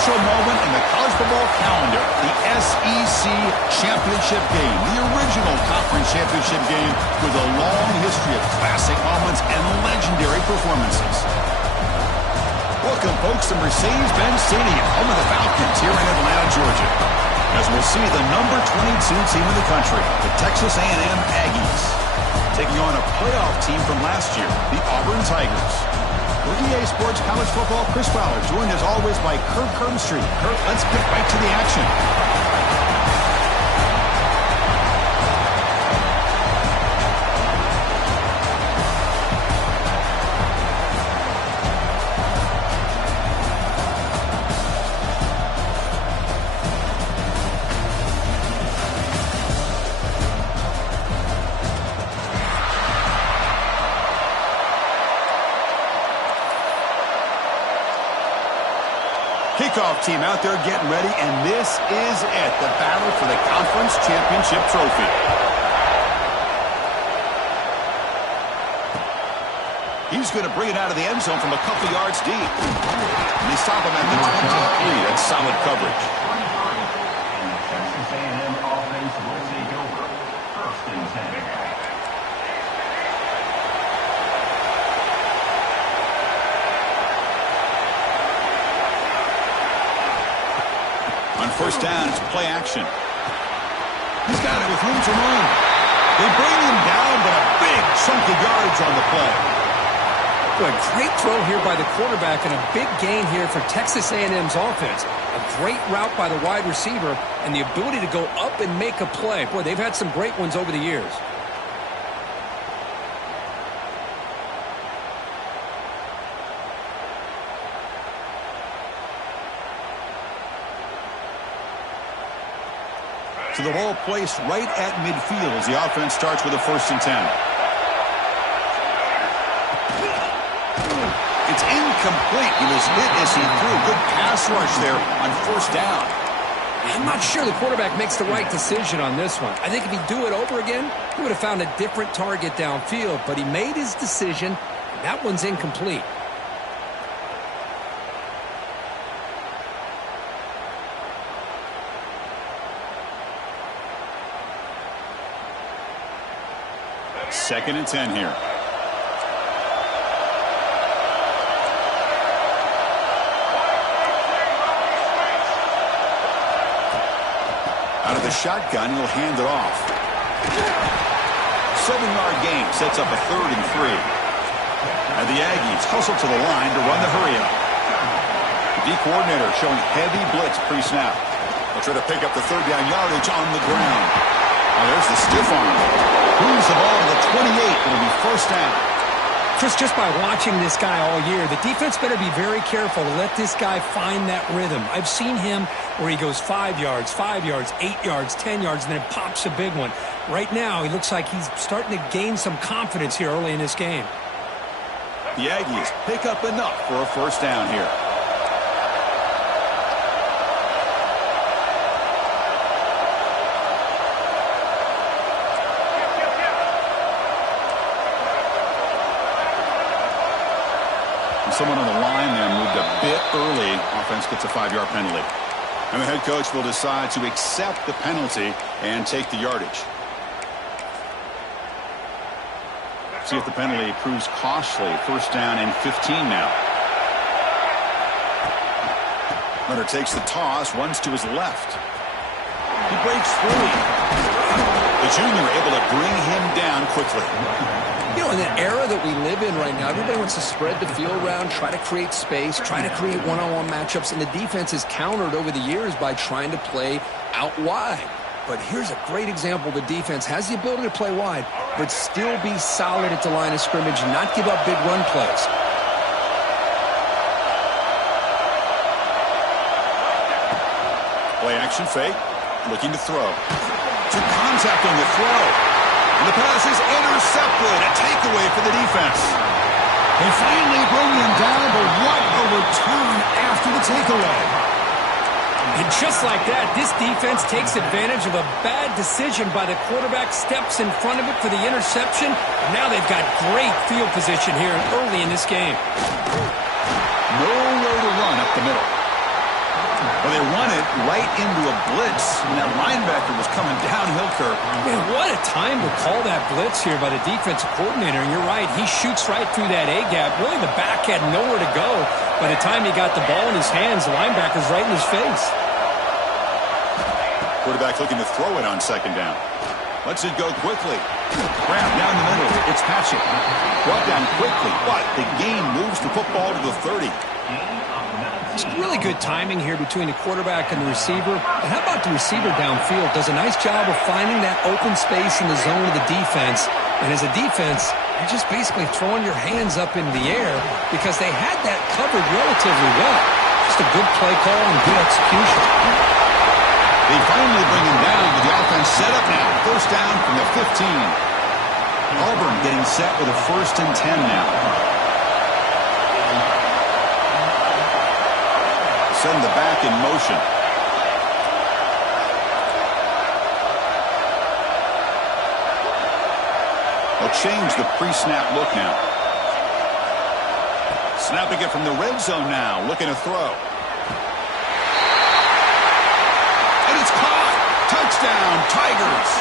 special moment in the college football calendar, the SEC Championship game, the original conference championship game with a long history of classic moments and legendary performances. Welcome, folks, to Mercedes-Benz Stadium, home of the Falcons here in Atlanta, Georgia. As we'll see the number 22 team in the country, the Texas A&M Aggies, taking on a playoff team from last year, the Auburn Tigers. For EA Sports College Football, Chris Fowler, joined as always by Kirk Hermstreet. Kirk, let's get right to the action. Kickoff team out there getting ready, and this is it, the battle for the conference championship trophy. He's going to bring it out of the end zone from a couple yards deep. And they stop him at the 23. That's solid coverage. Texas A&M offense will take over. First and 10. On first down, it's play action. He's got it with room to run. They bring him down, but a big chunk of yardage on the play. Good, great throw here by the quarterback and a big gain here for Texas A&M's offense. A great route by the wide receiver and the ability to go up and make a play. Boy, they've had some great ones over the years. So the ball placed right at midfield as the offense starts with a 1st and 10. It's incomplete. He was hit as he threw. Good pass rush there on 1st down. I'm not sure the quarterback makes the right decision on this one. I think if he'd do it over again, he would have found a different target downfield. But he made his decision, and that one's incomplete. Second and 10 here. Out of the shotgun, he'll hand it off. 7-yard gain sets up a 3rd and 3. And the Aggies hustle to the line to run the hurry-up. The D coordinator showing heavy blitz pre-snap. They'll try to pick up the 3rd down yardage on the ground. Now there's the stiff arm. Moves the ball to the 28. It'll be 1st down. Chris, just by watching this guy all year, the defense better be very careful to let this guy find that rhythm. I've seen him where he goes 5 yards, 8 yards, 10 yards, and then it pops a big one. Right now, he looks like he's starting to gain some confidence here early in this game. The Aggies pick up enough for a 1st down here. Someone on the line there moved a bit early. Offense gets a 5-yard penalty. And the head coach will decide to accept the penalty and take the yardage. See if the penalty proves costly. 1st down and 15 now. Hunter takes the toss, runs to his left. He breaks free. The junior able to bring him down quickly. You know, in the era that we live in right now, everybody wants to spread the field around, try to create space, try to create one-on-one matchups, and the defense has countered over the years by trying to play out wide. But here's a great example. The defense has the ability to play wide, but still be solid at the line of scrimmage and not give up big run plays. Play action fake, looking to throw. Some contact on the throw. And the pass is intercepted. A takeaway for the defense. They finally bring him down, but what a return after the takeaway. And just like that, this defense takes advantage of a bad decision by the quarterback, steps in front of it for the interception. Now they've got great field position here early in this game. Nowhere to run up the middle. Well, they run it right into a blitz, and that linebacker was coming downhill, Kirk. Man, what a time to call that blitz here by the defensive coordinator. And you're right, he shoots right through that A-gap. Really, the back had nowhere to go. By the time he got the ball in his hands, the linebacker's right in his face. Quarterback looking to throw it on second down. Lets it go quickly. Grab down the middle. It's Patchett. Brought down quickly, but the game moves the football to the 30. It's really good timing here between the quarterback and the receiver. And how about the receiver downfield? Does a nice job of finding that open space in the zone of the defense. And as a defense, you're just basically throwing your hands up in the air because they had that covered relatively well. Just a good play call and good execution. They finally bring him down, but the offense set up now. First down from the 15. Auburn getting set with a 1st and 10 now. Send the back in motion. They'll change the pre-snap look now. Snapping it from the red zone now, looking to throw. And it's caught. Touchdown, Tigers.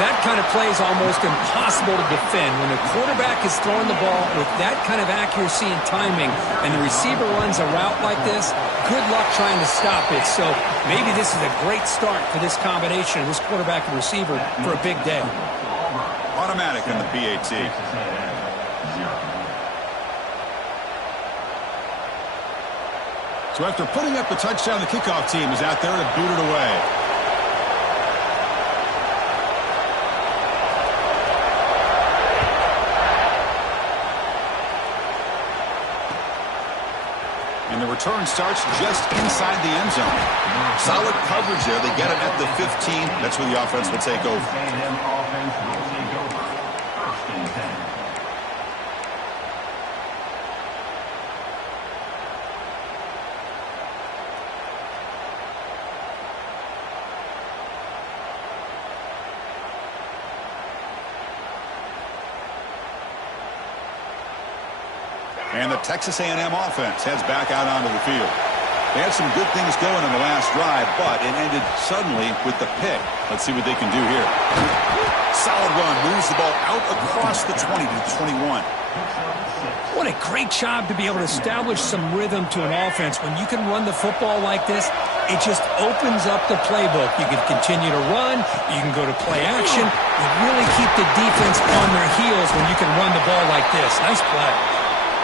That kind of play is almost impossible to defend. When the quarterback is throwing the ball with that kind of accuracy and timing, and the receiver runs a route like this, good luck trying to stop it. So maybe this is a great start for this combination, this quarterback and receiver, for a big day. Automatic in the PAT. So after putting up the touchdown, the kickoff team is out there to boot it away. And the return starts just inside the end zone. Solid coverage there. They get it at the 15. That's where the offense will take over. And the Texas A&M offense heads back out onto the field. They had some good things going in the last drive, but it ended suddenly with the pick. Let's see what they can do here. Solid run, moves the ball out across the 20 to the 21. What a great job to be able to establish some rhythm to an offense. When you can run the football like this, it just opens up the playbook. You can continue to run. You can go to play action. You really keep the defense on their heels when you can run the ball like this. Nice play.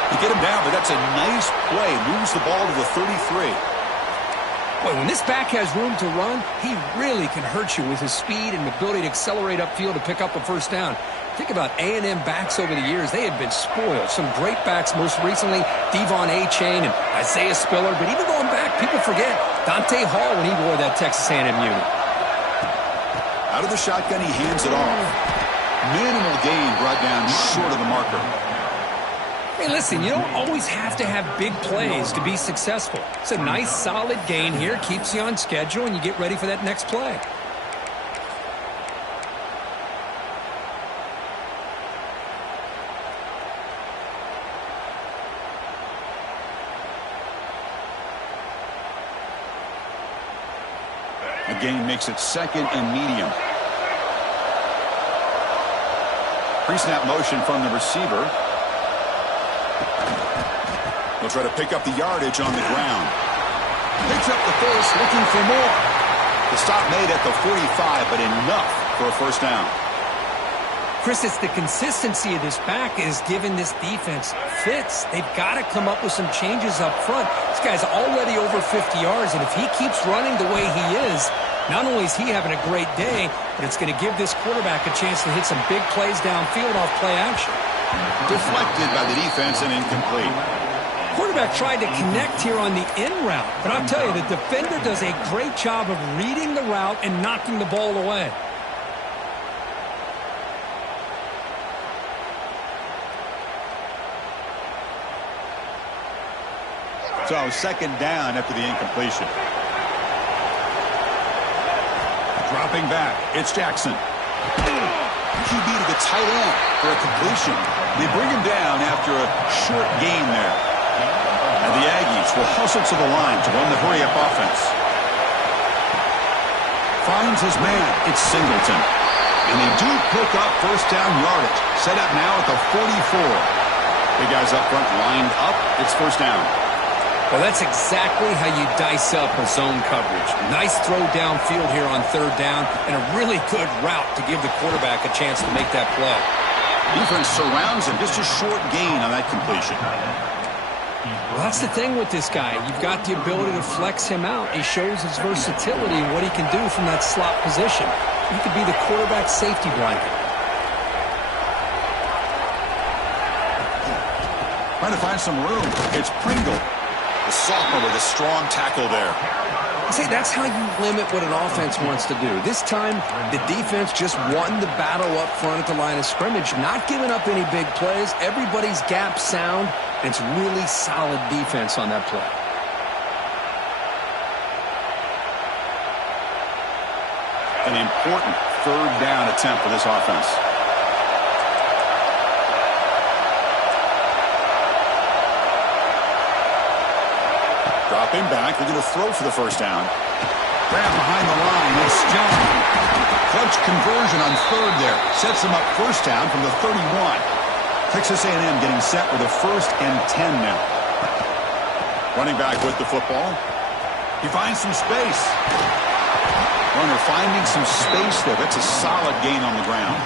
You get him down, but that's a nice play. Moves the ball to the 33. Boy, when this back has room to run, he really can hurt you with his speed and ability to accelerate upfield to pick up a first down. Think about A&M backs over the years. They have been spoiled. Some great backs, most recently Devon A-Chain and Isaiah Spiller. But even going back, people forget Dante Hall when he wore that Texas A&M unit. Out of the shotgun, he hands it off. Minimal gain brought down short of the marker. Hey, listen, you don't always have to have big plays to be successful. It's a nice, solid gain here. Keeps you on schedule, and you get ready for that next play. The gain makes it 2nd and medium. Pre-snap motion from the receiver. He'll try to pick up the yardage on the ground. Picks up the first, looking for more. The stop made at the 45, but enough for a first down. Chris, it's the consistency of this back is giving this defense fits. They've got to come up with some changes up front. This guy's already over 50 yards, and if he keeps running the way he is, not only is he having a great day, but it's going to give this quarterback a chance to hit some big plays downfield off play action. Deflected by the defense and incomplete. Quarterback tried to connect here on the in route, but I'll tell you, the defender does a great job of reading the route and knocking the ball away. So 2nd down after the incompletion. Dropping back, it's Jackson. QB to the tight end for a completion. They bring him down after a short gain there. And the Aggies will hustle to the line to run the hurry-up offense. Finds his man. It's Singleton. And they do pick up first down yardage. Set up now at the 44. The guys up front lined up. It's first down. Well, that's exactly how you dice up a zone coverage. Nice throw downfield here on third down, and a really good route to give the quarterback a chance to make that play. Defense surrounds him. Just a short gain on that completion. Well, that's the thing with this guy. You've got the ability to flex him out. He shows his versatility and what he can do from that slot position. He could be the quarterback safety blanket. Trying to find some room. It's Pringle. The sophomore with a strong tackle there. See, that's how you limit what an offense wants to do. This time, the defense just won the battle up front at the line of scrimmage, not giving up any big plays. Everybody's gap sound, and it's really solid defense on that play. An important third down attempt for this offense. Dropping back, they're going to throw for the first down. Grab behind the line, it's John. Clutch conversion on third there. Sets them up first down from the 31. Texas A&M getting set with a 1st and 10 now. Running back with the football. He finds some space. Runner finding some space there. That's a solid gain on the ground.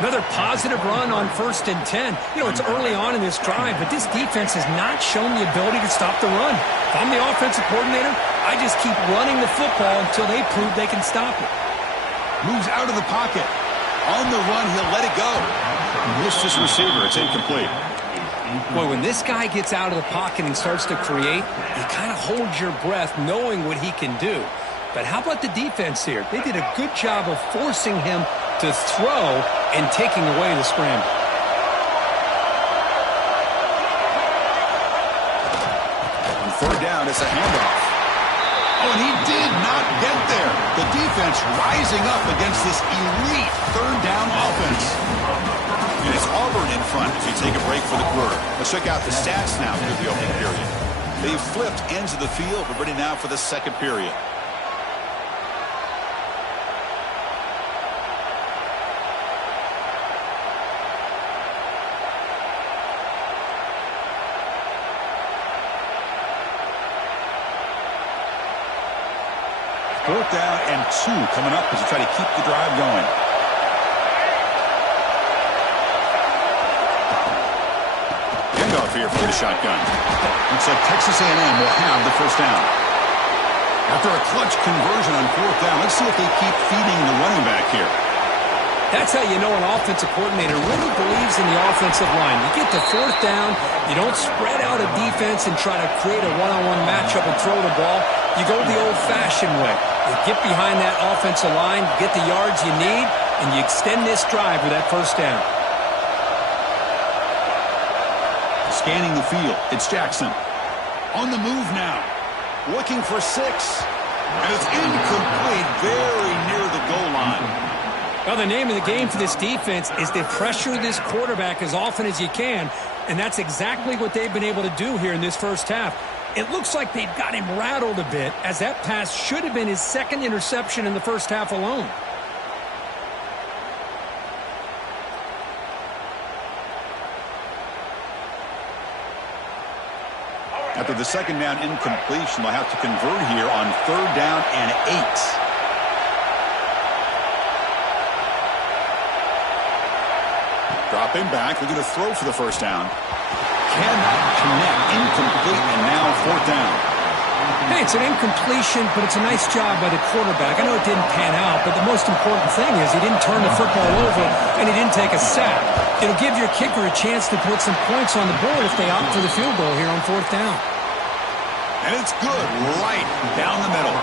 Another positive run on 1st and 10. You know, it's early on in this drive, but this defense has not shown the ability to stop the run. If I'm the offensive coordinator, I just keep running the football until they prove they can stop it. Moves out of the pocket. On the run, he'll let it go. Missed his receiver. It's incomplete. Boy, when this guy gets out of the pocket and starts to create, you kind of hold your breath knowing what he can do. But how about the defense here? They did a good job of forcing him to throw and taking away the scramble. On third down, it's a handoff. Oh, and he did not get there. The defense rising up against this elite third down offense. And it's Auburn in front as we take a break for the quarter. Let's check out the stats now through the opening period. They've flipped ends of the field, but ready now for the second period. Fourth down and 2 coming up as they try to keep the drive going. Handoff here for the shotgun. Looks like Texas A&M will have the first down. After a clutch conversion on fourth down, let's see if they keep feeding the running back here. That's how you know an offensive coordinator really believes in the offensive line. You get to fourth down, you don't spread out a defense and try to create a one-on-one matchup and throw the ball. You go the old-fashioned way. You get behind that offensive line, get the yards you need, and you extend this drive with that first down. Scanning the field, it's Jackson. On the move now, looking for 6. And it's incomplete, very near the goal line. Well, the name of the game for this defense is to pressure this quarterback as often as you can, and that's exactly what they've been able to do here in this first half. It looks like they've got him rattled a bit, as that pass should have been his 2nd interception in the first half alone. After the second down incompletion, they'll have to convert here on third down and 8. Dropping back, they're going to throw for the first down. Cannot connect, incomplete, and now fourth down. Hey, it's an incompletion, but it's a nice job by the quarterback. I know it didn't pan out, but the most important thing is he didn't turn the football over and he didn't take a sack. It'll give your kicker a chance to put some points on the board if they opt for the field goal here on fourth down. And it's good, right down the middle.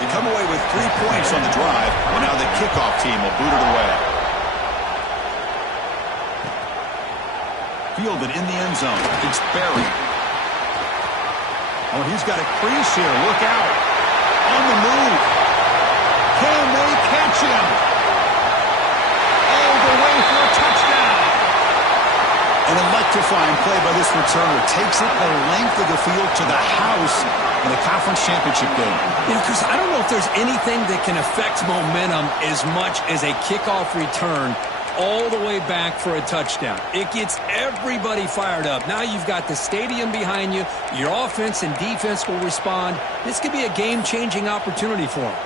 You come away with 3 points on the drive, and now the kickoff team will boot it away. Fielded in the end zone. It's Barry. Oh, he's got a crease here. Look out. On the move. Can they catch him? All the way for a touchdown. An electrifying fine play by this returner. Takes it the length of the field to the house in a conference championship game. You know, Chris, I don't know if there's anything that can affect momentum as much as a kickoff return all the way back for a touchdown. It gets everybody fired up. Now you've got the stadium behind you. Your offense and defense will respond. This could be a game-changing opportunity for them.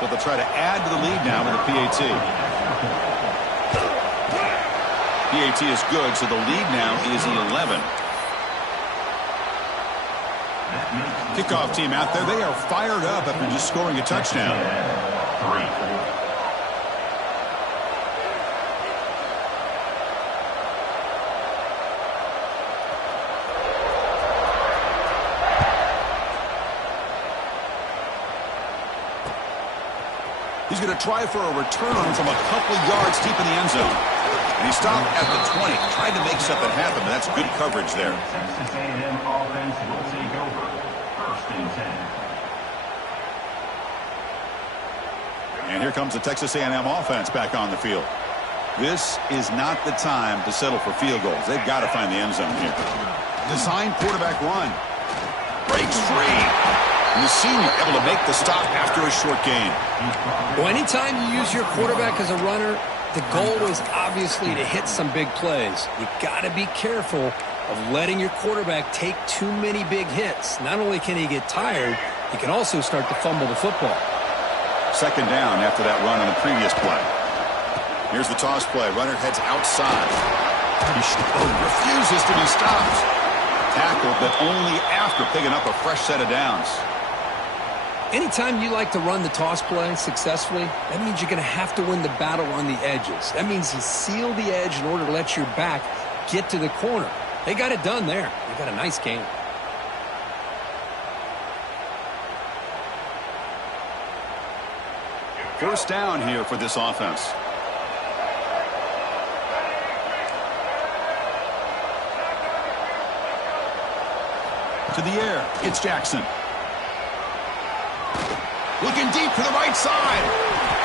So they'll try to add to the lead now with a PAT. PAT is good, so the lead now is 11. Kickoff team out there. They are fired up after just scoring a touchdown. He's going to try for a return from a couple yards deep in the end zone. And he stopped at the 20, tried to make something happen, but that's good coverage there. Texas A&M offense will take over. 1st and 10. And here comes the Texas A&M offense back on the field. This is not the time to settle for field goals. They've got to find the end zone here. Design quarterback run. Breaks free. And the senior able to make the stop after a short gain. Well, anytime you use your quarterback as a runner, the goal is obviously to hit some big plays. You got to be careful of letting your quarterback take too many big hits. Not only can he get tired, he can also start to fumble the football. 2nd down after that run on the previous play. Here's the toss play. Runner heads outside. He refuses to be stopped. Tackled, but only after picking up a fresh set of downs. Anytime you like to run the toss play successfully, that means you're going to have to win the battle on the edges. That means you seal the edge in order to let your back get to the corner. They got it done there. They got a nice game. First down here for this offense. To the air, it's Jackson. Looking deep to the right side.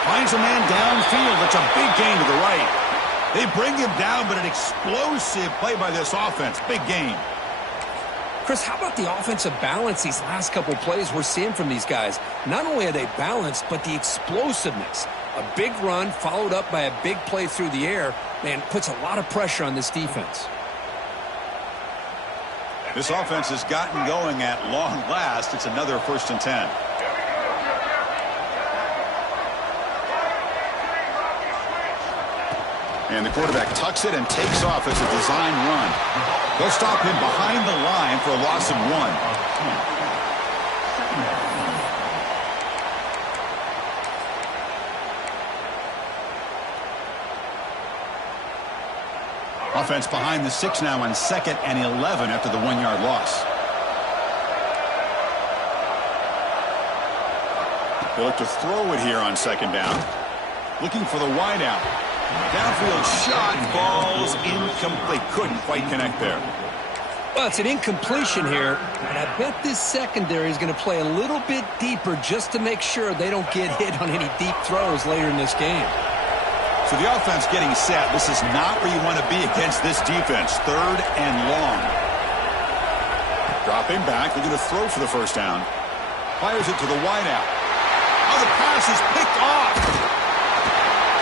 Finds a man downfield. That's a big gain to the right. They bring him down, but an explosive play by this offense. Big gain. Chris, how about the offensive balance these last couple plays we're seeing from these guys? Not only are they balanced, but the explosiveness. A big run followed up by a big play through the air, man, puts a lot of pressure on this defense. This offense has gotten going at long last. It's another 1st and 10. And the quarterback tucks it and takes off as a design run. They'll stop him behind the line for a loss of 1. Offense behind the 6 now on 2nd and 11 after the 1-yard loss. They look to throw it here on 2nd down. Looking for the wideout. Downfield shot, falls incomplete. Couldn't quite connect there. Well, it's an incompletion here, and I bet this secondary is going to play a little bit deeper just to make sure they don't get hit on any deep throws later in this game. So the offense getting set. This is not where you want to be against this defense. 3rd and long. Dropping back, looking to throw for the 1st down. Fires it to the wideout. Oh, the pass is picked off.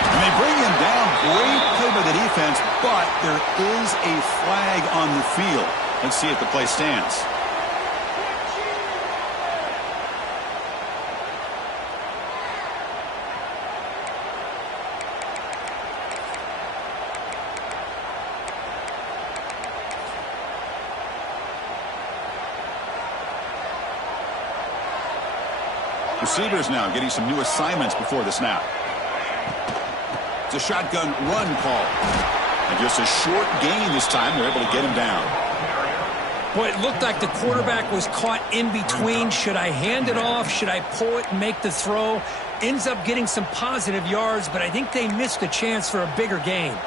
And they bring him down. Great play by the defense, but there is a flag on the field. Let's see if the play stands. Receivers now getting some new assignments before the snap. It's a shotgun run call. And just a short gain this time. They're able to get him down. Boy, it looked like the quarterback was caught in between. Should I hand it off? Should I pull it and make the throw? Ends up getting some positive yards, but I think they missed a chance for a bigger gain.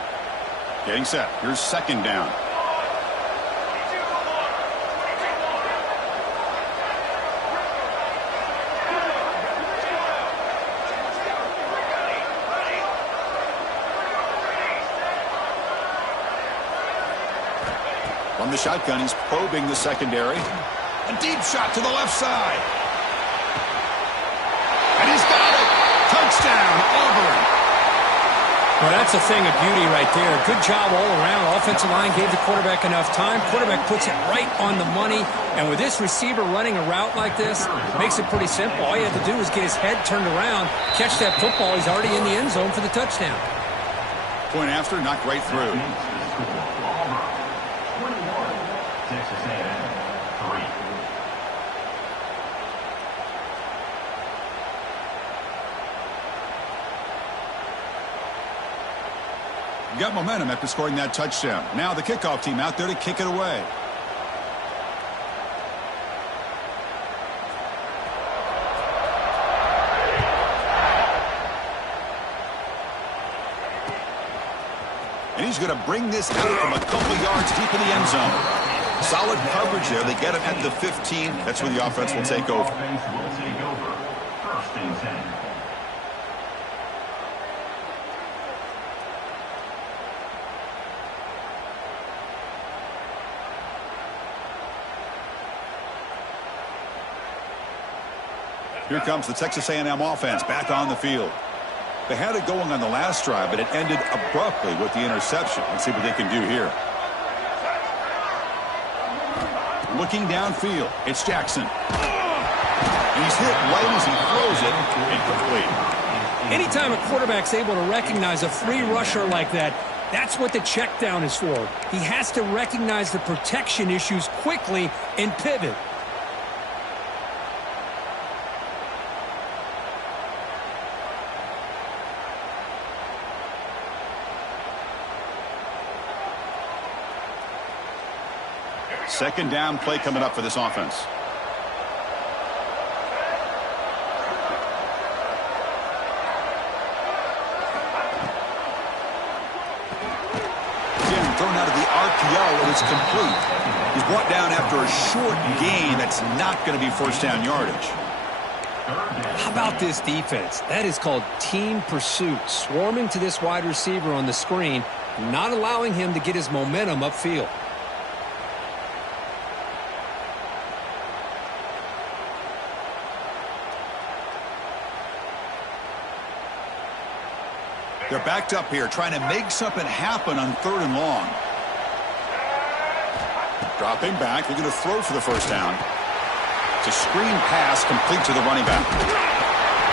Getting set. Here's 2nd down. From the shotgun, he's probing the secondary. A deep shot to the left side. And he's got it. Touchdown, Auburn. Well, that's a thing of beauty right there. Good job all around. Offensive line gave the quarterback enough time. Quarterback puts it right on the money. And with this receiver running a route like this, makes it pretty simple. All you have to do is get his head turned around, catch that football. He's already in the end zone for the touchdown. Point after, knocked right through. Texas A&M 3. Got momentum after scoring that touchdown. Now the kickoff team out there to kick it away. And he's going to bring this out from a couple yards deep in the end zone. Solid coverage there. They get him at the 15. That's where the offense will take over. Offense will take over. First and 10. Here comes the Texas A&M offense back on the field. They had it going on the last drive, but it ended abruptly with the interception. Let's see what they can do here. Looking downfield, it's Jackson. And he's hit right as he throws it, incomplete. Anytime a quarterback's able to recognize a free rusher like that, that's what the check down is for. He has to recognize the protection issues quickly and pivot. Second down play coming up for this offense. Again, thrown out of the RPO, and it's complete. He's brought down after a short gain. That's not going to be first down yardage. How about this defense? That is called team pursuit. Swarming to this wide receiver on the screen, not allowing him to get his momentum upfield. They're backed up here, trying to make something happen on 3rd and long. Dropping back, they're going to throw for the first down. It's a screen pass complete to the running back.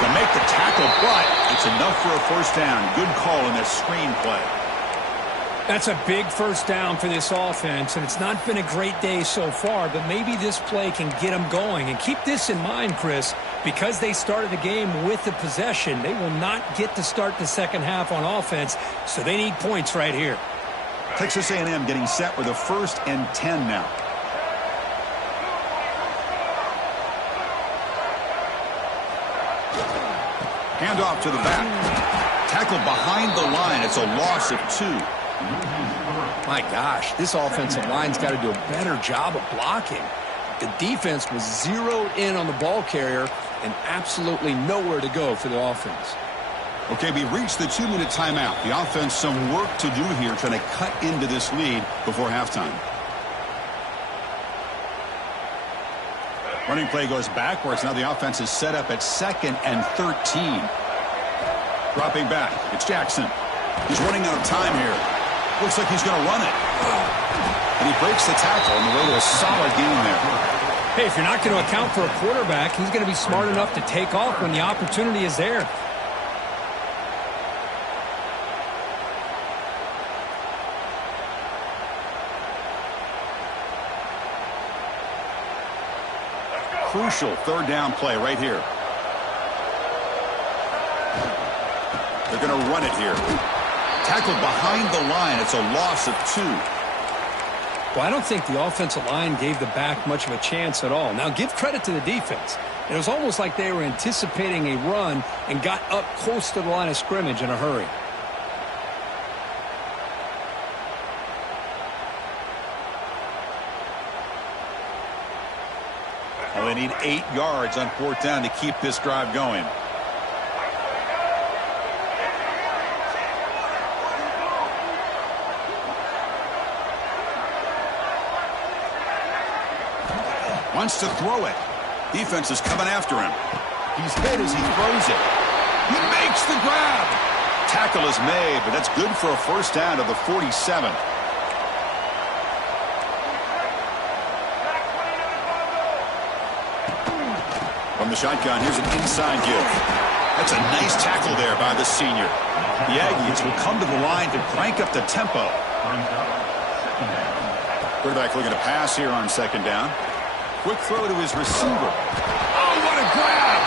They'll make the tackle, but it's enough for a first down. Good call in that screen play. That's a big first down for this offense, and it's not been a great day so far, but maybe this play can get them going. And keep this in mind, Chris, because they started the game with the possession, they will not get to start the second half on offense, so they need points right here. Texas A&M getting set with a 1st and 10 now. Handoff to the back. Tackled behind the line. It's a loss of 2. My gosh, this offensive line's got to do a better job of blocking. The defense was zeroed in on the ball carrier and absolutely nowhere to go for the offense. Okay, we reached the 2-minute timeout. The offense some work to do here, trying to cut into this lead before halftime. Running play goes backwards. Now the offense is set up at 2nd and 13. Dropping back, it's Jackson. He's running out of time here. Looks like he's going to run it. And he breaks the tackle on the way to a solid gain there. Hey, if you're not going to account for a quarterback, he's going to be smart enough to take off when the opportunity is there. Crucial 3rd down play right here. They're going to run it here. Tackled behind the line. It's a loss of 2. Well, I don't think the offensive line gave the back much of a chance at all. Now, give credit to the defense. It was almost like they were anticipating a run and got up close to the line of scrimmage in a hurry. Well, they need 8 yards on 4th down to keep this drive going. Wants to throw it. Defense is coming after him. He's hit as he throws it. He makes the grab. Tackle is made, but that's good for a first down to the 47. From the shotgun, here's an inside give. That's a nice tackle there by the senior. The Aggies will come to the line to crank up the tempo. Quarterback looking to pass here on second down. Quick throw to his receiver. Oh, what a grab!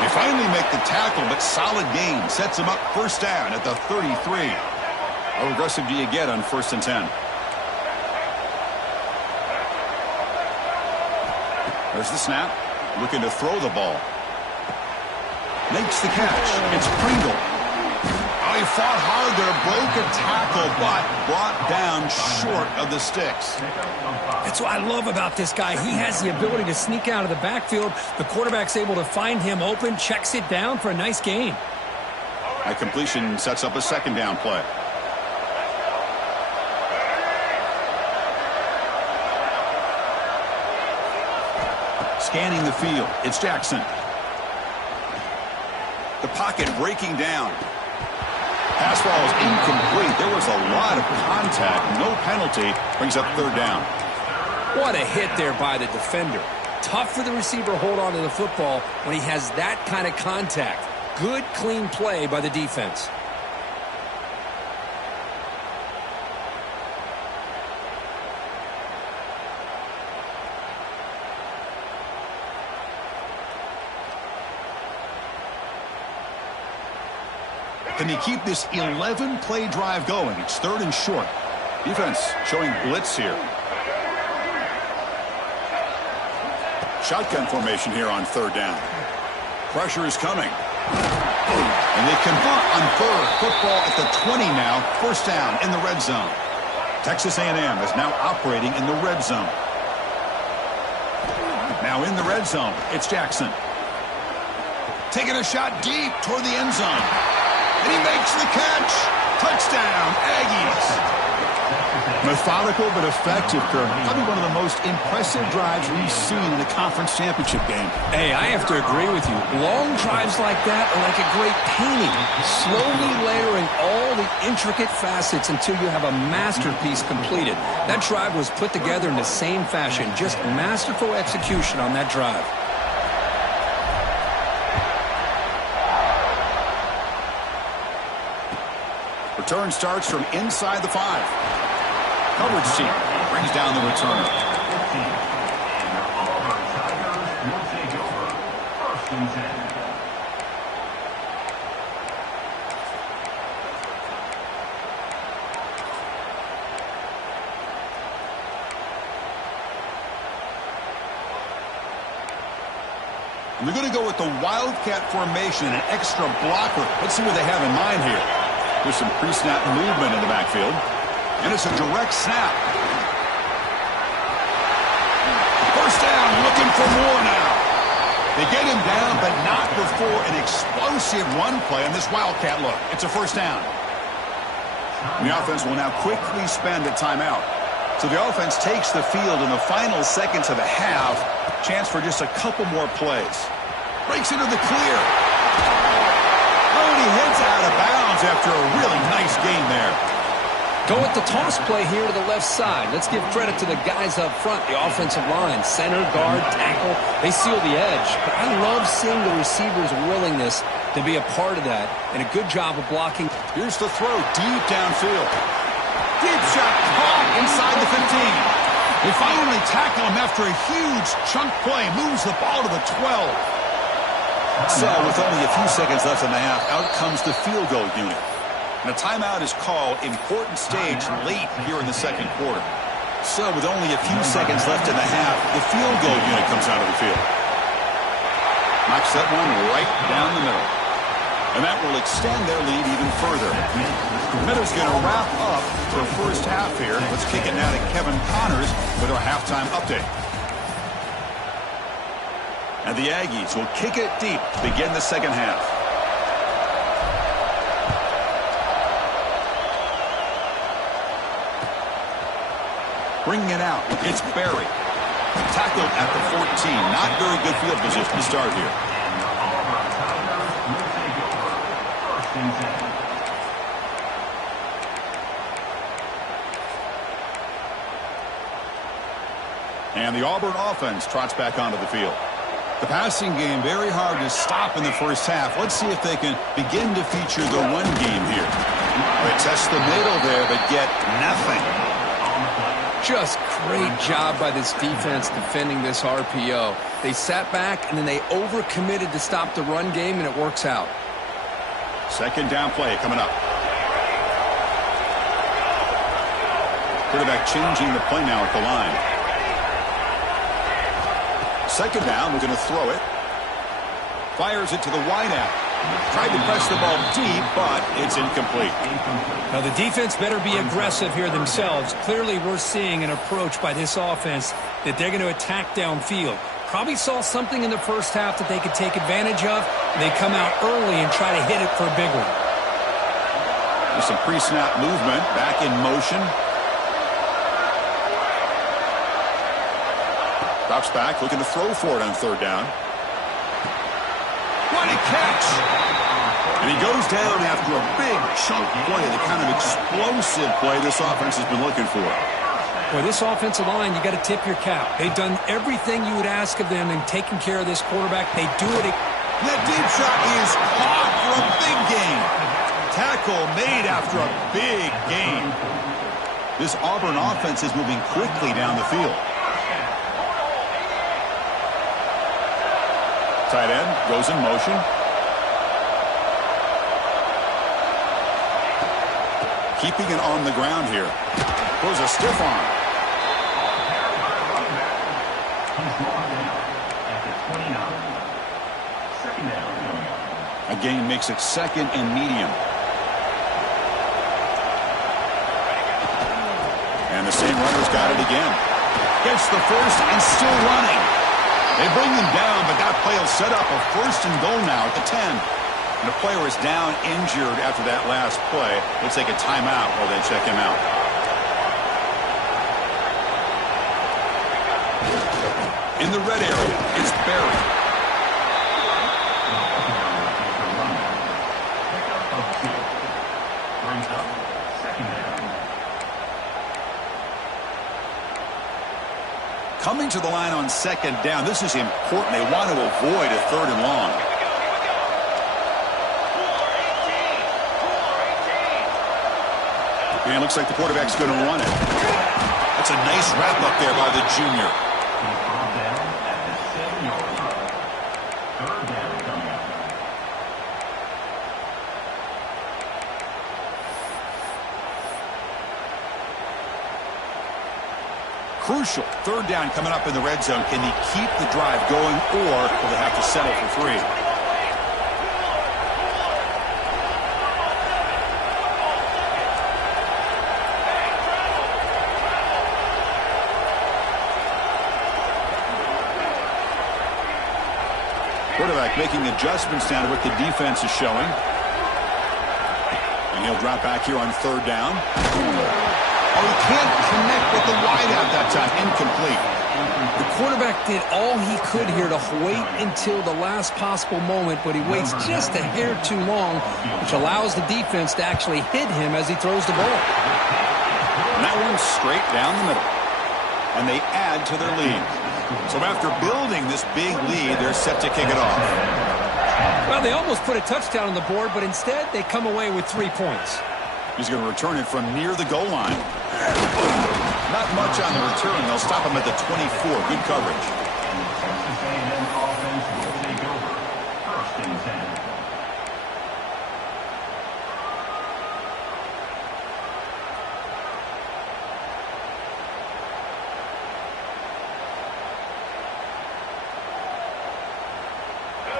They finally make the tackle, but solid gain. Sets him up first down at the 33. How aggressive do you get on 1st and 10? There's the snap. Looking to throw the ball. Makes the catch. It's Pringle. Oh, he fought hard there. Broke a tackle, but brought down short of the sticks. That's what I love about this guy. He has the ability to sneak out of the backfield. The quarterback's able to find him open, checks it down for a nice gain. That completion sets up a second down play. Scanning the field, it's Jackson. The pocket breaking down. Pass ball is incomplete. There was a lot of contact. No penalty. Brings up third down. What a hit there by the defender. Tough for the receiver to hold on to the football when he has that kind of contact. Good, clean play by the defense. Can they keep this 11-play drive going? It's 3rd and short. Defense showing blitz here. Shotgun formation here on 3rd down. Pressure is coming. And they convert on 3rd. Football at the 20 now. First down in the red zone. Texas A&M is now operating in the red zone. Now in the red zone, it's Jackson. Taking a shot deep toward the end zone. And he makes the catch. Touchdown, Aggies. Methodical but effective, Kirk. Probably one of the most impressive drives we've seen in a conference championship game. Hey, I have to agree with you. Long drives like that are like a great painting. Slowly layering all the intricate facets until you have a masterpiece completed. That drive was put together in the same fashion. Just masterful execution on that drive. Return starts from inside the 5. Coverage team brings down the returner. And they're going to go with the Wildcat formation, an extra blocker. Let's see what they have in mind here. There's some pre-snap movement in the backfield. And it's a direct snap. First down, looking for more now. They get him down, but not before an explosive run play on this Wildcat look. It's a first down. And the offense will now quickly spend a timeout. So the offense takes the field in the final seconds of the half. Chance for just a couple more plays. Breaks into the clear. Oh, and he heads out of bounds after a really nice gain there. Go with the toss play here to the left side. Let's give credit to the guys up front, the offensive line, center, guard, tackle. They seal the edge. But I love seeing the receiver's willingness to be a part of that, and a good job of blocking. Here's the throw deep downfield. Deep shot caught inside the 15. They finally tackle him after a huge chunk play. Moves the ball to the 12. So with only a few seconds left in the half, out comes the field goal unit. And a timeout is called. Important stage late here in the second quarter. So with only a few seconds left in the half, the field goal unit comes out of the field. Knocks that one right down the middle. And that will extend their lead even further. Miller's going to wrap up the first half here. Let's kick it now to Kevin Connors with our halftime update. And the Aggies will kick it deep to begin the second half. Bringing it out, it's Barry. Tackled at the 14. Not very good field position to start here. And the Auburn offense trots back onto the field. The passing game very hard to stop in the first half. Let's see if they can begin to feature the run game here. They test the middle there, but get nothing. Just great job by this defense defending this RPO. They sat back, and then they overcommitted to stop the run game, and it works out. Second down play coming up. Quarterback changing the play now at the line. Second down, we're going to throw it. Fires it to the wideout. Tried to press the ball deep, but it's incomplete. Now the defense better be aggressive here themselves. Clearly we're seeing an approach by this offense that they're going to attack downfield. Probably saw something in the first half that they could take advantage of. And they come out early and try to hit it for a big one. There's some pre-snap movement, back in motion. Drops back, looking to throw for it on third down. What a catch! And he goes down after a big chunk play, the kind of explosive play this offense has been looking for. Boy, this offensive line, you got to tip your cap. They've done everything you would ask of them in taking care of this quarterback. They do it. That deep shot is caught for a big gain. Tackle made after a big gain. This Auburn offense is moving quickly down the field. Tight end goes in motion. Keeping it on the ground here. Goes a stiff arm. A gain makes it second and medium. And the same runner's got it again. Gets the first and still running. They bring him down, but that play will set up a first and goal now at the 10. And the player is down injured after that last play. We'll take a timeout while they check him out. In the red area, it's Barry. Coming to the line on second down. This is important. They want to avoid a third and long. And it looks like the quarterback's going to run it. That's a nice wrap up there by the junior. Crucial. Third down coming up in the red zone. Can he keep the drive going, or will they have to settle for 3? Quarterback making adjustments down to what the defense is showing. And he'll drop back here on third down. Oh, he can't connect with the wideout that time. Incomplete. The quarterback did all he could here to wait until the last possible moment, but he waits just a hair too long, which allows the defense to actually hit him as he throws the ball. And that one's straight down the middle. And they add to their lead. So after building this big lead, they're set to kick it off. Well, they almost put a touchdown on the board, but instead they come away with 3 points. He's going to return it from near the goal line. Not much on the return. They'll stop him at the 24. Good coverage.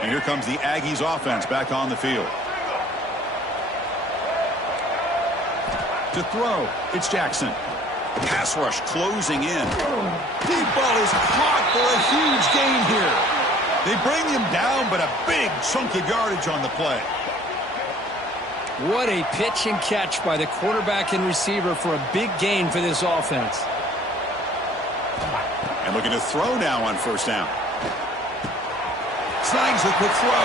And here comes the Aggies offense back on the field. To throw, it's Jackson. Pass rush closing in. Deep ball is caught for a huge gain here. They bring him down, but a big chunk of yardage on the play. What a pitch and catch by the quarterback and receiver for a big gain for this offense. And Looking to throw now on first down. Slides the quick throw.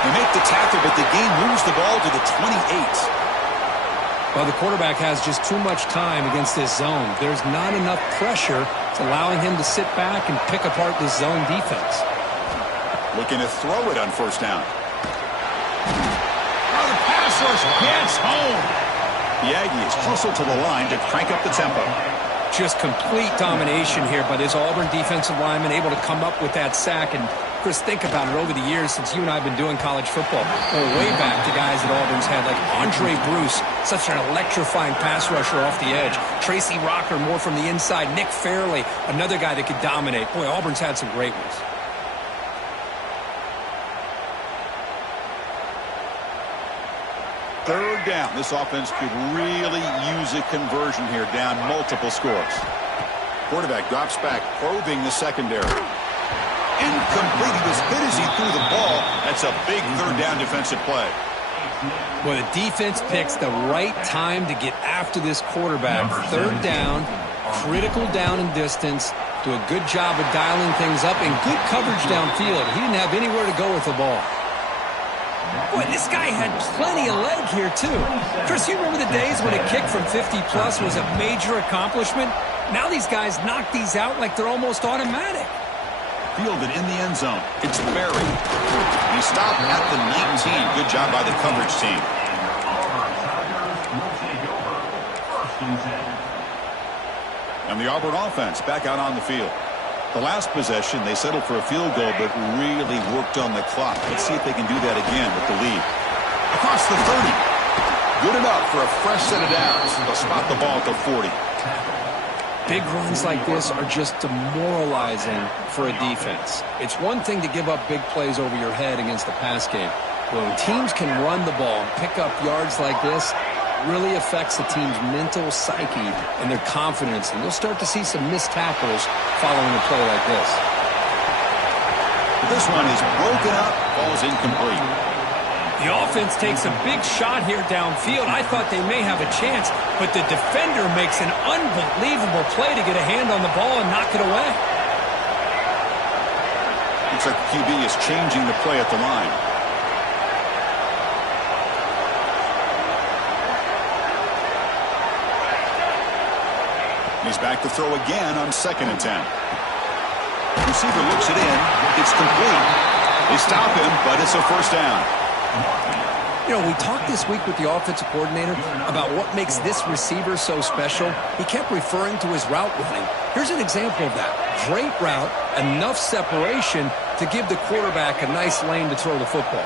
They make the tackle, but the game moves the ball to the 28. Well, the quarterback has just too much time against this zone. There's not enough pressure. It's allowing him to sit back and pick apart this zone defense. Looking to throw it on first down. Oh, the pass rush gets home. The Aggies hustle to the line to crank up the tempo. Just complete domination here by this Auburn defensive lineman, able to come up with that sack. And Chris, think about it. Over the years since you and I have been doing college football, going way back to guys that Auburn's had, like Andre Bruce, such an electrifying pass rusher off the edge. Tracy Rocker, more from the inside. Nick Fairley, another guy that could dominate. Boy, Auburn's had some great ones. Third down. This offense could really use a conversion here, down multiple scores. Quarterback drops back, probing the secondary. Incomplete. He was hit as he threw the ball. That's a big third down defensive play. Well, the defense picks the right time to get after this quarterback. Third down, critical down and distance. Do a good job of dialing things up and good coverage downfield. He didn't have anywhere to go with the ball. Boy, this guy had plenty of leg here, too. Chris, you remember the days when a kick from 50-plus was a major accomplishment? Now these guys knock these out like they're almost automatic. Fielded in the end zone. It's buried. He stopped at the 19. Good job by the coverage team. And the Auburn offense back out on the field. The last possession, they settled for a field goal, but really worked on the clock. Let's see if they can do that again with the lead. Across the 30. Good enough for a fresh set of downs. They'll spot the ball at the 40. Big runs like this are just demoralizing for a defense. It's one thing to give up big plays over your head against the pass game. But when teams can run the ball and pick up yards like this, really affects the team's mental psyche and their confidence, and you'll start to see some missed tackles following a play like this. This one is broken up, falls incomplete. The offense takes a big shot here downfield. I thought they may have a chance, but the defender makes an unbelievable play to get a hand on the ball and knock it away. Looks like the QB is changing the play at the line. He's back to throw again on 2nd and 10. Receiver looks it in. It's complete. They stop him, but it's a first down. You know, we talked this week with the offensive coordinator about what makes this receiver so special. He kept referring to his route running. Here's an example of that. Great route, enough separation to give the quarterback a nice lane to throw the football.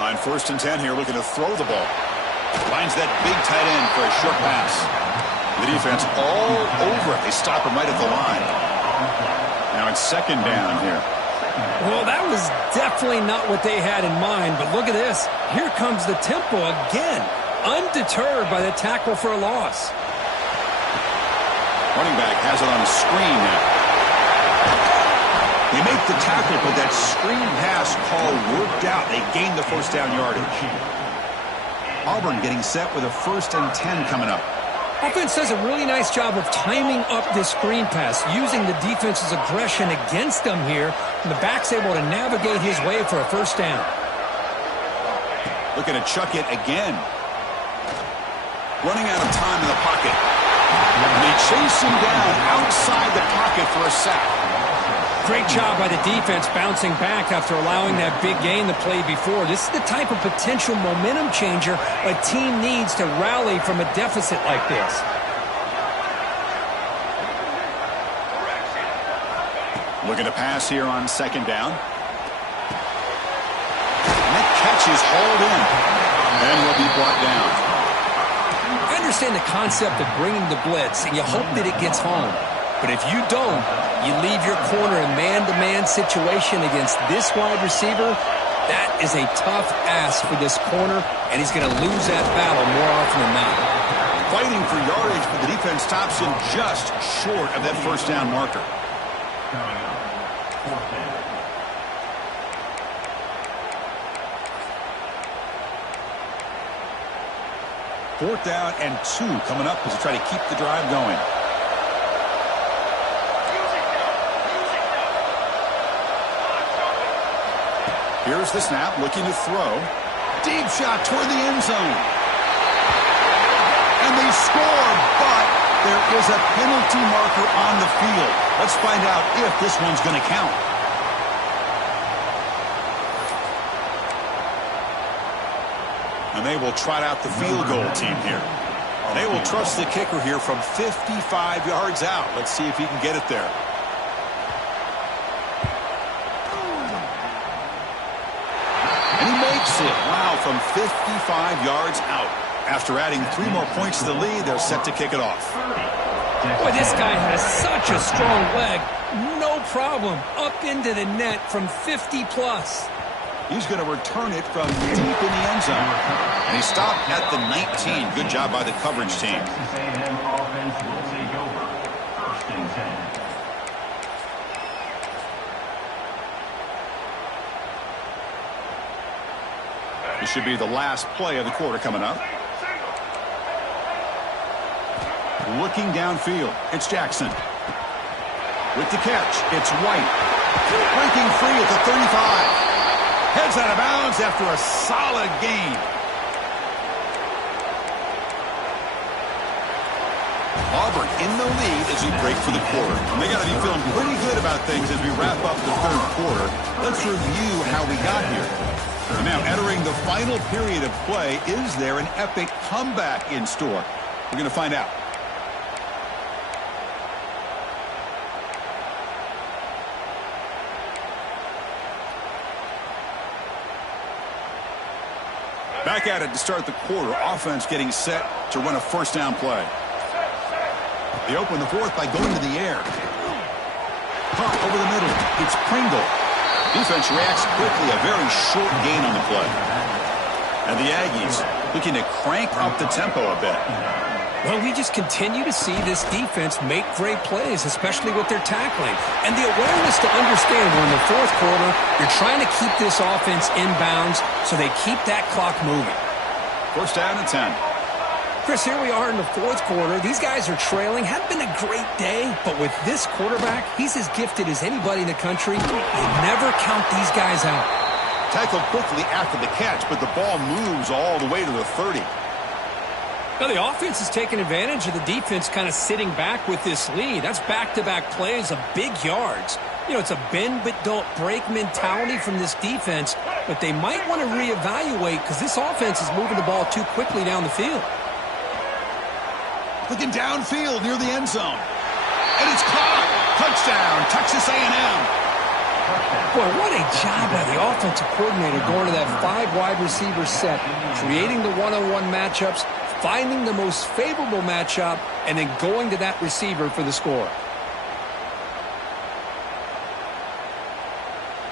On 1st and 10 here, looking to throw the ball. Finds that big tight end for a short pass. The defense all over it. They stop him right at the line. Now it's 2nd down here. Well, that was definitely not what they had in mind, but look at this. Here comes the tempo again, undeterred by the tackle for a loss. Running back has it on a screen now. They make the tackle, but that screen pass call worked out. They gained the first down yardage. Auburn getting set with a 1st and 10 coming up. Offense does a really nice job of timing up this screen pass, using the defense's aggression against them here, and the back's able to navigate his way for a first down. Looking to chuck it again. Running out of time in the pocket. And they chase him down outside the pocket for a sack. Great job by the defense bouncing back after allowing that big gain the play before. This is the type of potential momentum changer a team needs to rally from a deficit like this. Looking to pass here on 2nd down. And that catch is hauled in. And will be brought down. I understand the concept of bringing the blitz, and you hope that it gets home. But if you don't, you leave your corner in man-to-man situation against this wide receiver. That is a tough ask for this corner, and he's going to lose that battle more often than not. Fighting for yardage, but the defense stops him just short of that first down marker. 4th down and 2 coming up as they try to keep the drive going. Here's the snap, looking to throw. Deep shot toward the end zone. And they score, but there is a penalty marker on the field. Let's find out if this one's going to count. And they will trot out the field goal team here. They will trust the kicker here from 55 yards out. Let's see if he can get it there. And he makes it. Wow, from 55 yards out. After adding 3 more points to the lead, they're set to kick it off. Boy, this guy has such a strong leg. No problem. Up into the net from 50-plus. He's going to return it from deep in the end zone. And he stopped at the 19. Good job by the coverage team. Texas A&M offense will take over. 1st and 10. This should be the last play of the quarter coming up. Looking downfield, it's Jackson. With the catch, it's White. Breaking free at the 35. Heads out of bounds after a solid gain. Auburn in the lead as we break for the quarter. And they got to be feeling pretty good about things as we wrap up the 3rd quarter. Let's review how we got here. And now entering the final period of play, is there an epic comeback in store? We're going to find out. Back at it to start the quarter. Offense getting set to run a 1st down play. They open the 4th by going to the air. Pop over the middle. It's Pringle. Defense reacts quickly. A very short gain on the play. And the Aggies looking to crank up the tempo a bit. Well, we just continue to see this defense make great plays, especially with their tackling. And the awareness to understand we're in the 4th quarter, you're trying to keep this offense in bounds so they keep that clock moving. 1st down and 10. Chris, here we are in the 4th quarter. These guys are trailing. Hadn't been a great day, but with this quarterback, he's as gifted as anybody in the country. You never count these guys out. Tackled quickly after the catch, but the ball moves all the way to the 30. Now, the offense is taking advantage of the defense kind of sitting back with this lead. That's back-to-back plays of big yards. You know, it's a bend but don't break mentality from this defense, but they might want to reevaluate because this offense is moving the ball too quickly down the field. Looking downfield near the end zone. And it's caught. Touchdown, Texas A&M. Boy, what a job by the offensive coordinator going to that 5 wide receiver set, creating the one-on-one matchups, finding the most favorable matchup, and then going to that receiver for the score.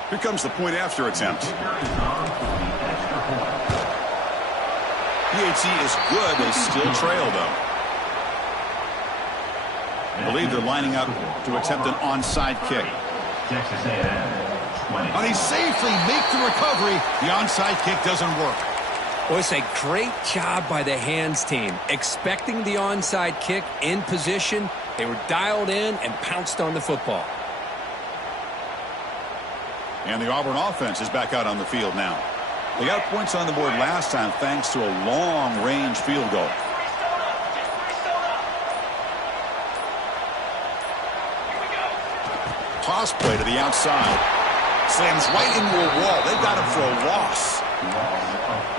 Here comes the point after attempt. PHC is good. They still trail, though. I believe they're lining up to attempt an onside kick. Texas A&M 20. And he safely make the recovery. The onside kick doesn't work. Well, it's a great job by the hands team. Expecting the onside kick in position, they were dialed in and pounced on the football. And the Auburn offense is back out on the field now. They got points on the board last time thanks to a long-range field goal. Toss play to the outside. Slams right into a wall. They've got him for a loss.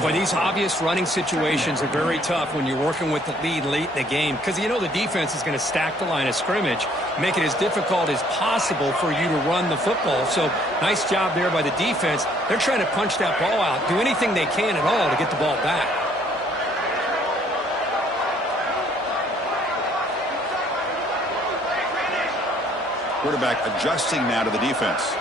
Boy, these obvious running situations are very tough when you're working with the lead late in the game because you know the defense is going to stack the line of scrimmage, make it as difficult as possible for you to run the football. So nice job there by the defense. They're trying to punch that ball out, do anything they can at all to get the ball back. Quarterback adjusting now to the defense.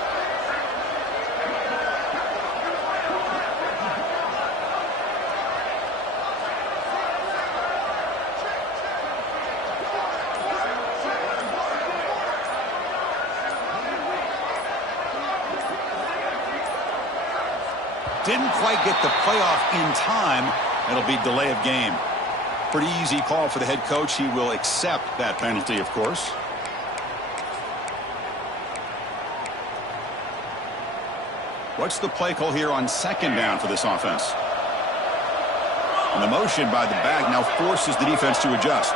Didn't quite get the playoff in time. It'll be delay of game. Pretty easy call for the head coach. He will accept that penalty, of course. What's the play call here on second down for this offense? And the motion by the back now forces the defense to adjust.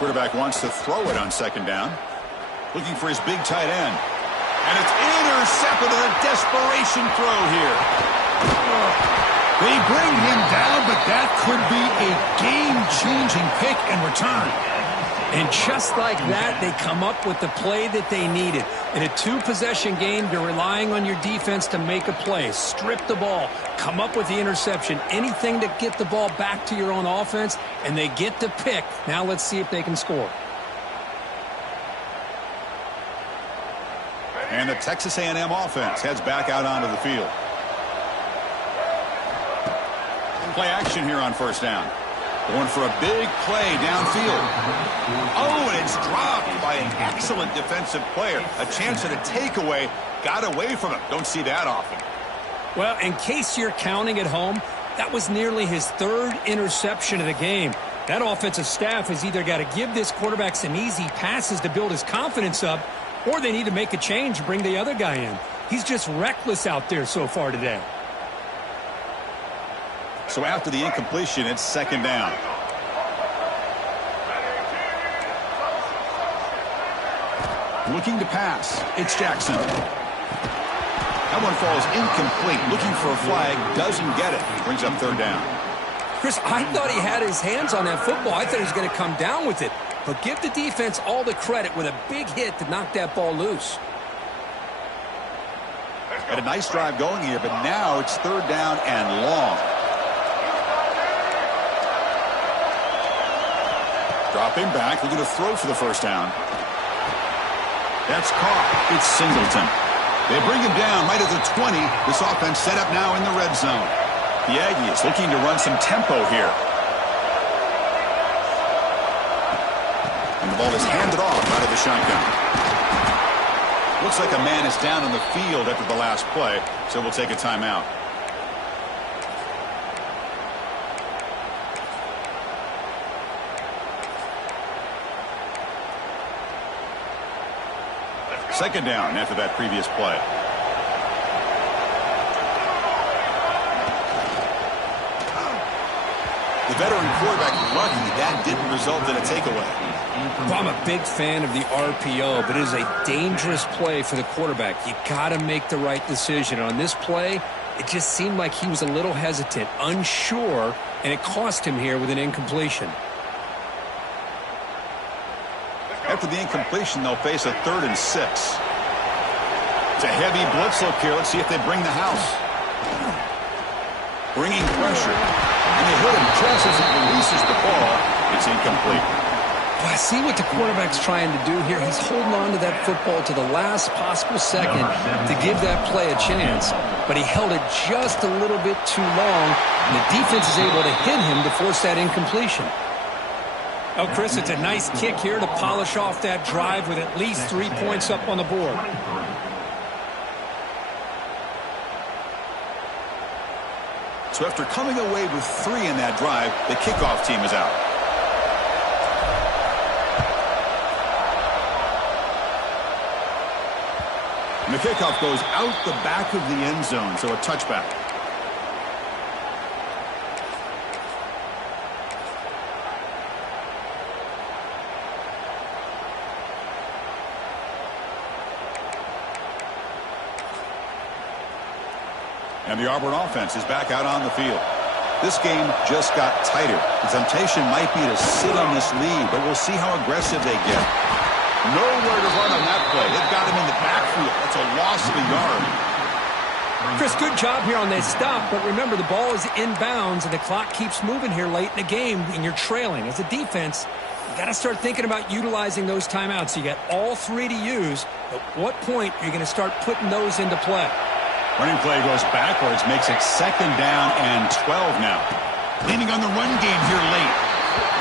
Quarterback wants to throw it on second down. Looking for his big tight end. And it's intercepted on a desperation throw here. They bring him down, but that could be a game-changing pick and return. And just like that, they come up with the play that they needed. In a two-possession game, you're relying on your defense to make a play. Strip the ball. Come up with the interception. Anything to get the ball back to your own offense, and they get the pick. Now let's see if they can score. And the Texas A&M offense heads back out onto the field. Play action here on first down. Going for a big play downfield. Oh, and it's dropped by an excellent defensive player. A chance at a takeaway. Got away from him. Don't see that often. Well, in case you're counting at home, that was nearly his third interception of the game. That offensive staff has either got to give this quarterback some easy passes to build his confidence up, or they need to make a change and bring the other guy in. He's just reckless out there so far today. So after the incompletion, it's second down. Looking to pass. It's Jackson. That one falls incomplete. Looking for a flag. Doesn't get it. Brings up third down. Chris, I thought he had his hands on that football. I thought he was going to come down with it. But give the defense all the credit with a big hit to knock that ball loose. Had a nice drive going here, but now it's third down and long. Dropping back, looking to throw for the first down. That's caught. It's Singleton. They bring him down right at the 20. This offense set up now in the red zone. The Aggies looking to run some tempo here. And the ball is handed off out of the shotgun. Looks like a man is down on the field after the last play, so we'll take a timeout. Second down after that previous play. The veteran quarterback lucky that didn't result in a takeaway. Well, I'm a big fan of the RPO, but it is a dangerous play for the quarterback. You got to make the right decision. On this play, it just seemed like he was a little hesitant, unsure, and it cost him here with an incompletion. After the incompletion, they'll face a 3rd and 6. It's a heavy blitz look here. Let's see if they bring the house. Bringing pressure. And they hit him just as he releases the ball. It's incomplete. Well, I see what the quarterback's trying to do here. He's holding on to that football to the last possible second to give that play a chance. But he held it just a little bit too long, and the defense is able to hit him to force that incompletion. Oh, Chris, it's a nice kick here to polish off that drive with at least 3 points up on the board. So after coming away with 3 in that drive, the kickoff team is out. And the kickoff goes out the back of the end zone, so a touchback. And the Auburn offense is back out on the field. This game just got tighter. The temptation might be to sit on this lead, but we'll see how aggressive they get. Nowhere to run on that play. They've got him in the backfield. That's a loss of a yard. Chris, good job here on this stop, but remember the ball is inbounds and the clock keeps moving here late in the game and you're trailing. As a defense, you got to start thinking about utilizing those timeouts. You got all 3 to use. At what point are you going to start putting those into play? Running play goes backwards, makes it second down and 12 now. Leaning on the run game here late.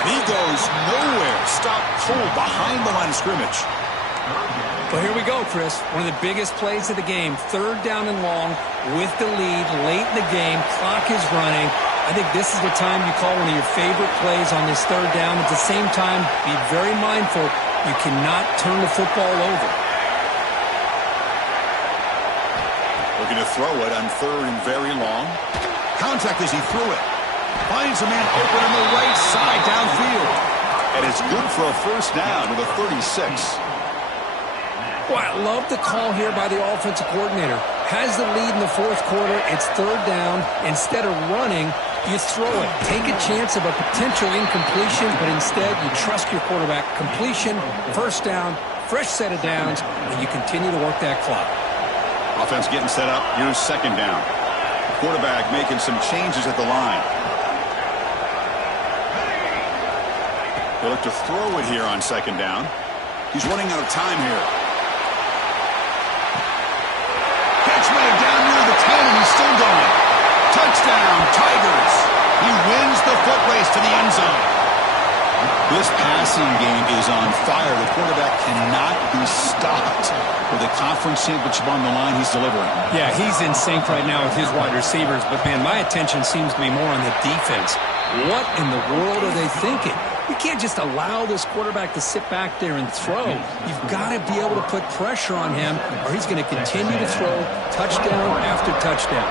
And he goes nowhere. Stopped cold behind the line of scrimmage. Well, here we go, Chris. One of the biggest plays of the game. 3rd down and long with the lead late in the game. Clock is running. I think this is the time you call one of your favorite plays on this third down. At the same time, be very mindful you cannot turn the football over. Looking to throw it on third and very long. Contact as he threw it. Finds a man open on the right side downfield. And it's good for a first down to the 36. Boy, I love the call here by the offensive coordinator. Has the lead in the fourth quarter. It's third down. Instead of running, you throw it. Take a chance of a potential incompletion, but instead you trust your quarterback. Completion, first down, fresh set of downs, and you continue to work that clock. Offense getting set up. Here's second down. Quarterback making some changes at the line. They look to throw it here on second down. He's running out of time here. Catch made down near the 10, and he's still going. Touchdown, Tigers. He wins the foot race to the end zone. This passing game is on fire. The quarterback cannot be stopped. With the conference championship on the line, he's delivering. Yeah, he's in sync right now with his wide receivers. But, man, my attention seems to be more on the defense. What in the world are they thinking? You can't just allow this quarterback to sit back there and throw. You've got to be able to put pressure on him, or he's going to continue to throw touchdown after touchdown.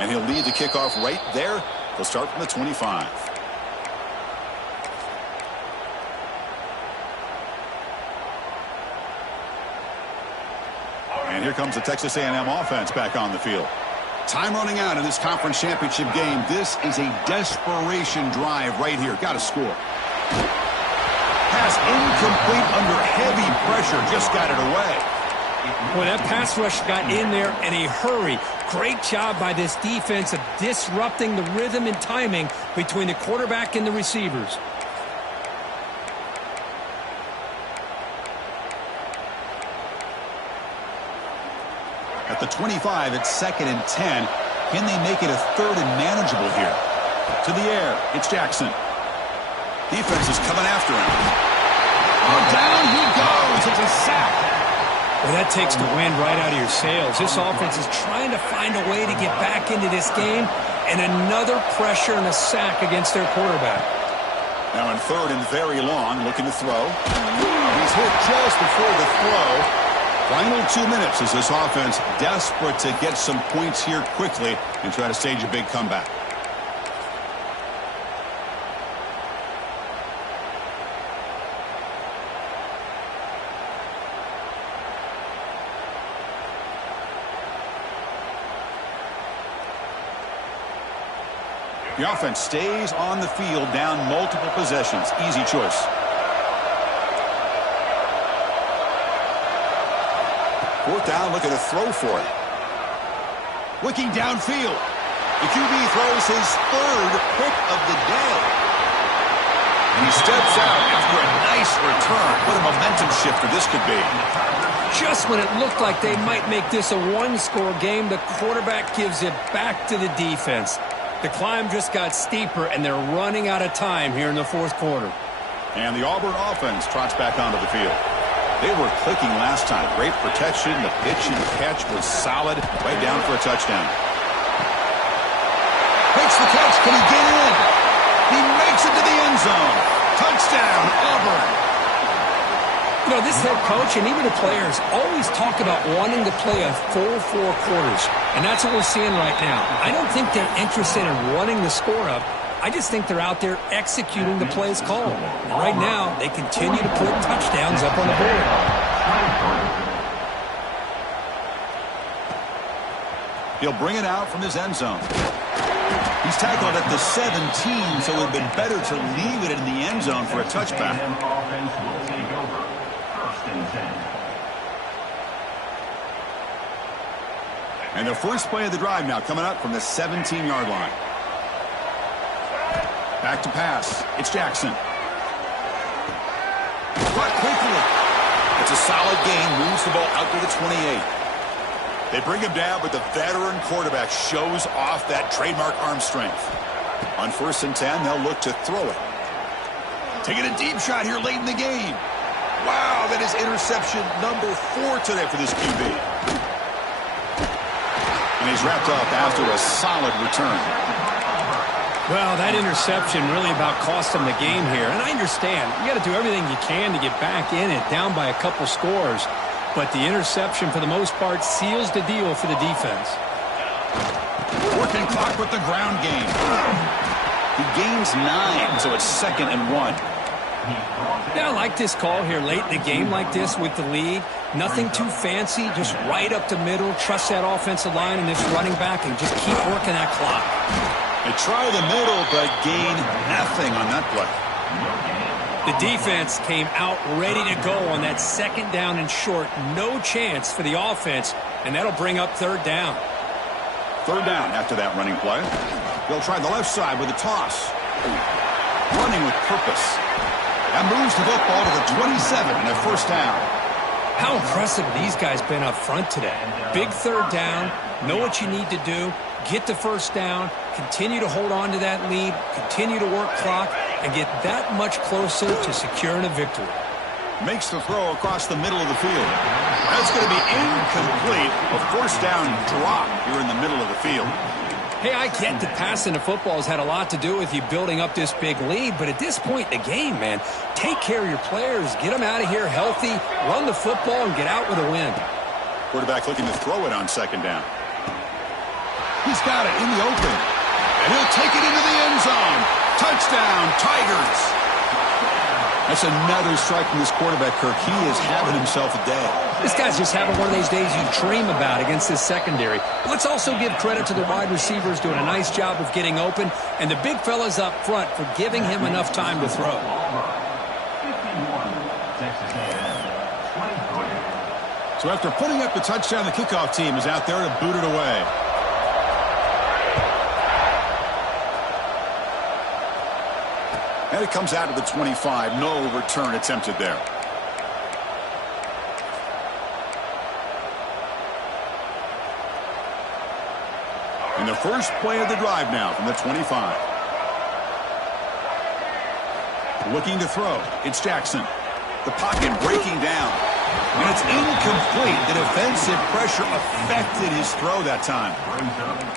And he'll lead the kickoff right there. He'll start from the 25. And here comes the Texas A&M offense back on the field. Time running out in this conference championship game. This is a desperation drive right here. Got to score. Pass incomplete under heavy pressure. Just got it away. Well, that pass rush got in there in a hurry. Great job by this defense of disrupting the rhythm and timing between the quarterback and the receivers. At the 25, it's second and 10. Can they make it a third and manageable here? To the air, it's Jackson. Defense is coming after him. Oh, down he goes. It's a sack. Well, that takes the wind right out of your sails. This offense is trying to find a way to get back into this game, and another pressure and a sack against their quarterback. Now in third and very long, looking to throw. He's hit just before the throw. Final 2 minutes as this offense desperate to get some points here quickly and try to stage a big comeback. The offense stays on the field, down multiple possessions. Easy choice. Fourth down, looking to throw for it. Looking downfield. The QB throws his third pick of the day. And he steps out after a nice return. What a momentum shifter this could be. Just when it looked like they might make this a one-score game, the quarterback gives it back to the defense. The climb just got steeper, and they're running out of time here in the fourth quarter. And the Auburn offense trots back onto the field. They were clicking last time. Great protection. The pitch and catch was solid. Right down for a touchdown. Makes the catch. Can he get in? He makes it to the end zone. Touchdown, Auburn. You know, this head coach and even the players always talk about wanting to play a full 4 quarters. And that's what we're seeing right now. I don't think they're interested in running the score up. I just think they're out there executing the plays called. And right now, they continue to put touchdowns up on the board. He'll bring it out from his end zone. He's tackled at the 17, so it would have been better to leave it in the end zone for a touchback. And the first play of the drive now coming up from the 17-yard line. Back to pass. It's Jackson. Caught quickly. It's a solid gain. Moves the ball out to the 28. They bring him down, but the veteran quarterback shows off that trademark arm strength. On first and 10, they'll look to throw it. Taking a deep shot here late in the game. Wow, that is interception number 4 today for this QB. And he's wrapped up after a solid return. Well, that interception really about cost them the game here. And I understand. You got to do everything you can to get back in it, down by a couple scores. But the interception, for the most part, seals the deal for the defense. Working clock with the ground game. He gains 9, so it's 2nd and 1. Yeah, I like this call here late in the game like this with the lead. Nothing too fancy, just right up the middle. Trust that offensive line and this running back and just keep working that clock. They try the middle, but gain nothing on that play. The defense came out ready to go on that 2nd down and short. No chance for the offense, and that'll bring up 3rd down. 3rd down after that running play. They'll try the left side with a toss. Running with purpose. That moves the football to the 27 and a 1st down. How impressive these guys been up front today. Big 3rd down. Know what you need to do. Get the 1st down. Continue to hold on to that lead. Continue to work clock. And get that much closer to securing a victory. Makes the throw across the middle of the field. That's going to be incomplete. A 1st down drop here in the middle of the field. Hey, I get that passing the football has had a lot to do with you building up this big lead, but at this point in the game, man, take care of your players, get them out of here healthy, run the football, and get out with a win. Quarterback looking to throw it on 2nd down. He's got it in the open, and he'll take it into the end zone. Touchdown, Tigers. That's another strike from this quarterback, Kirk. He is having himself a day. This guy's just having one of those days you dream about against this secondary. Let's also give credit to the wide receivers doing a nice job of getting open, and the big fellas up front for giving him enough time to throw. So after putting up the touchdown, the kickoff team is out there to boot it away. And it comes out of the 25. No return attempted there. And the first play of the drive now from the 25. Looking to throw. It's Jackson. The pocket breaking down. And it's incomplete. The defensive pressure affected his throw that time.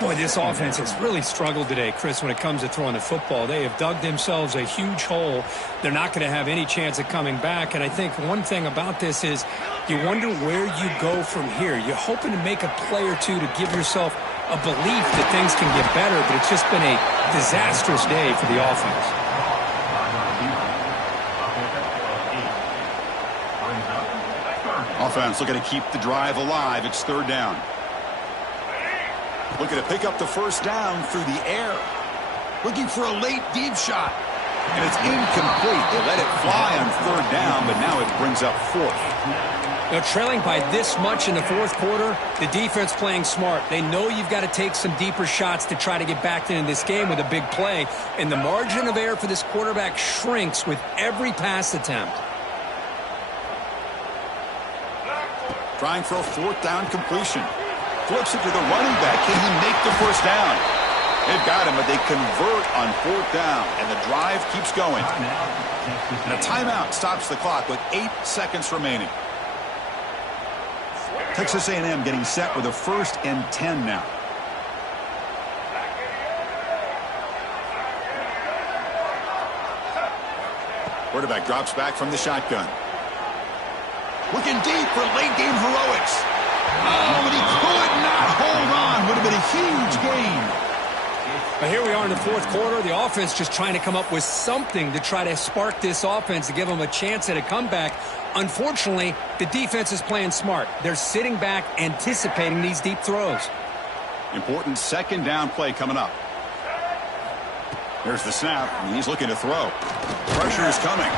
Boy, this offense has really struggled today, Chris, when it comes to throwing the football. They have dug themselves a huge hole. They're not going to have any chance of coming back. And I think one thing about this is you wonder where you go from here. You're hoping to make a play or two to give yourself a belief that things can get better, but it's just been a disastrous day for the offense. Offense looking to keep the drive alive. It's 3rd down. Looking to pick up the 1st down through the air. Looking for a late deep shot. And it's incomplete. They let it fly on 3rd down, but now it brings up 4th. They're trailing by this much in the 4th quarter. The defense playing smart. They know you've got to take some deeper shots to try to get back into this game with a big play. And the margin of error for this quarterback shrinks with every pass attempt. Trying for a 4th down completion. Flips it to the running back. Can he make the 1st down? They've got him, but they convert on 4th down, and the drive keeps going. And a timeout stops the clock with 8 seconds remaining. Texas A&M getting set with a 1st and 10 now. Quarterback drops back from the shotgun. Looking deep for late game heroics. Oh, but he could not hold on. Would have been a huge gain. But here we are in the 4th quarter. The offense just trying to come up with something to try to spark this offense to give them a chance at a comeback. Unfortunately, the defense is playing smart. They're sitting back, anticipating these deep throws. Important 2nd down play coming up. There's the snap, and he's looking to throw. Pressure is coming.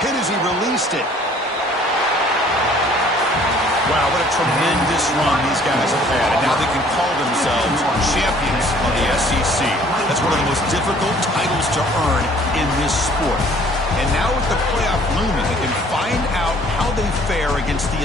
Hit as he released it. Wow, what a tremendous run these guys have had. And now they can call themselves champions of the SEC. That's one of the most difficult titles to earn in this sport. And now with the playoff looming, they can find out how they fare against the